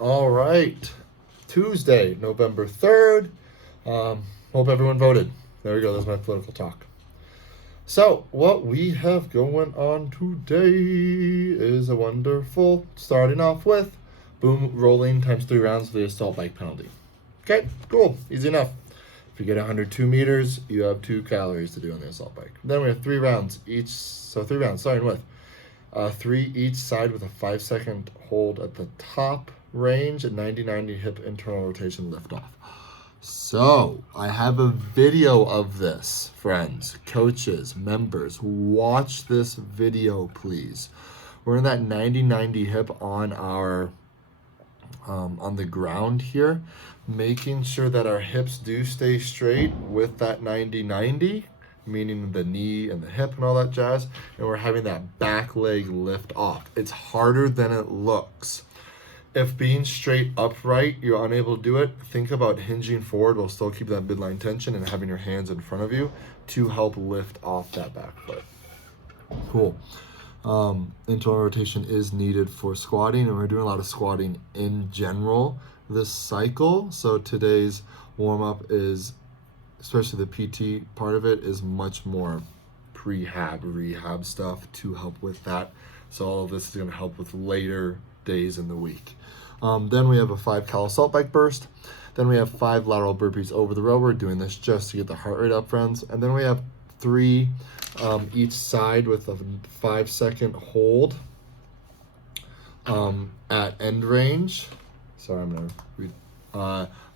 All right, Tuesday, November 3rd. Hope everyone voted. There we go, that's my political talk. So, what we have going on today is a wonderful, starting off with boom rolling times 3 rounds for the assault bike penalty. Okay, cool, easy enough. If you get 102 meters, you have 2 calories to do on the assault bike. Then we have 3 rounds each, so 3 rounds, starting with 3 each side with a 5-second hold at the top range and 90-90 hip internal rotation liftoff. So, I have a video of this, friends, coaches, members. Watch this video, please. We're in that 90-90 hip on our on the ground here, making sure that our hips do stay straight with that 90-90, meaning the knee and the hip and all that jazz, and we're having that back leg lift off. It's harder than it looks. If being straight upright, you're unable to do it, think about hinging forward while still keeping that midline tension and having your hands in front of you to help lift off that back foot. Cool. Internal rotation is needed for squatting, and we're doing a lot of squatting in general this cycle. So today's warm-up is, especially the PT part of it, is much more rehab stuff to help with that. So all of this is going to help with later days in the week. Then we have a 5 cal assault bike burst. Then we have 5 lateral burpees over the row. We're doing this just to get the heart rate up, friends. And then we have 3 each side with a 5-second hold at end range. Sorry, I'm going to read.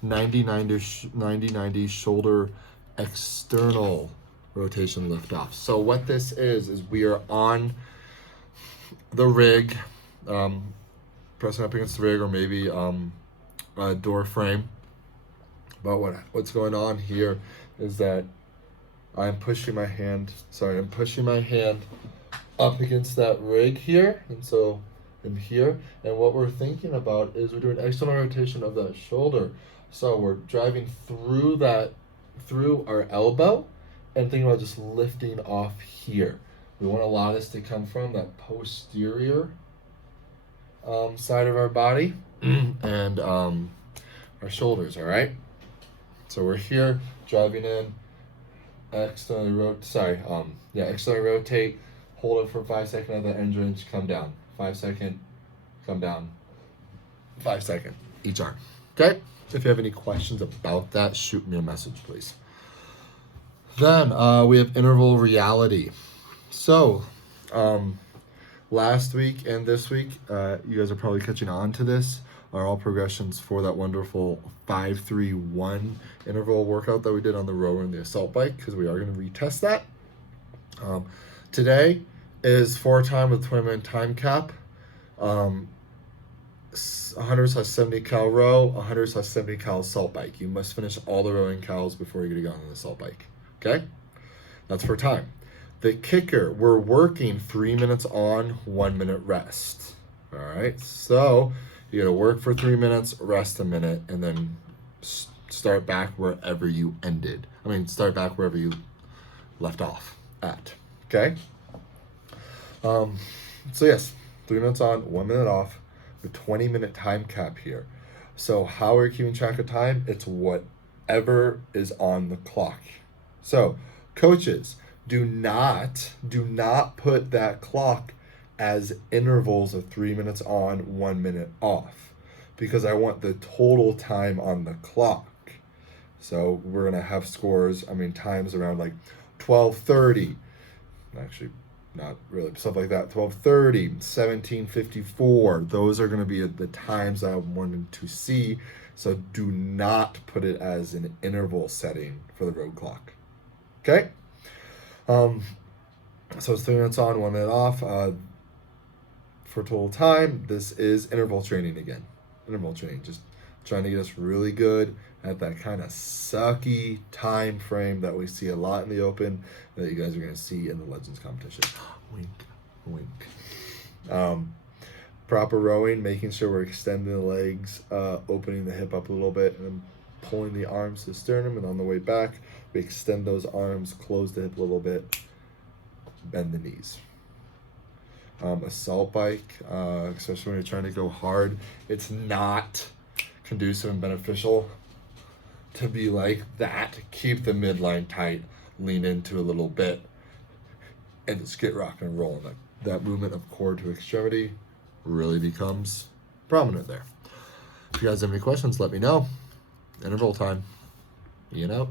90-90 shoulder external rotation lift off. So what this is we are on the rig, pressing up against the rig, or maybe a door frame. But what's going on here is that I'm pushing my hand up against that rig here, and so in here, and what we're thinking about is we're doing external rotation of that shoulder. So we're driving through our elbow and thinking about just lifting off here. We want a lot of this to come from that posterior side of our body and our shoulders, all right? So we're here, driving in, externally rotate, hold it for 5 seconds at the end range, come down. 5 second, come down. 5 second, each arm, okay? If you have any questions about that, shoot me a message, please. Then we have interval reality. So, last week and this week, you guys are probably catching on to this, are all progressions for that wonderful 5-3-1 interval workout that we did on the rower and the assault bike, because we are going to retest that. Today is 4 time with 20-minute time cap. 100/70 cal row, 100/70 cal assault bike. You must finish all the rowing cals before you get to go on the assault bike. Okay? That's for time. The kicker, we're working 3 minutes on, 1 minute rest. All right? So you got to work for 3 minutes, rest a minute, and then start back wherever you ended. Start back wherever you left off at. Okay? So yes, 3 minutes on, 1 minute off, a 20-minute time cap here. So how are you keeping track of time? It's whatever is on the clock. So coaches, do not put that clock as intervals of 3 minutes on, 1 minute off, because I want the total time on the clock. So we're gonna have scores, times around like 12:30, actually not really, stuff like that, 12:30, 17:54. Those are going to be the times I wanted to see. So do not put it as an interval setting for the road clock. Okay? So it's 3 minutes on, 1 minute off. For total time, this is interval training again. Interval training, just trying to get us really good at that kind of sucky time frame that we see a lot in the open, that you guys are going to see in the Legends competition. Wink, wink. Proper rowing, making sure we're extending the legs, opening the hip up a little bit, and pulling the arms to the sternum, and on the way back, we extend those arms, close the hip a little bit, bend the knees. assault bike, especially when you're trying to go hard. It's not conducive and beneficial to be like that. Keep the midline tight, lean into a little bit, and just get rock and rolling. That movement of core to extremity really becomes prominent there. If you guys have any questions, let me know. Interval time. Ian out.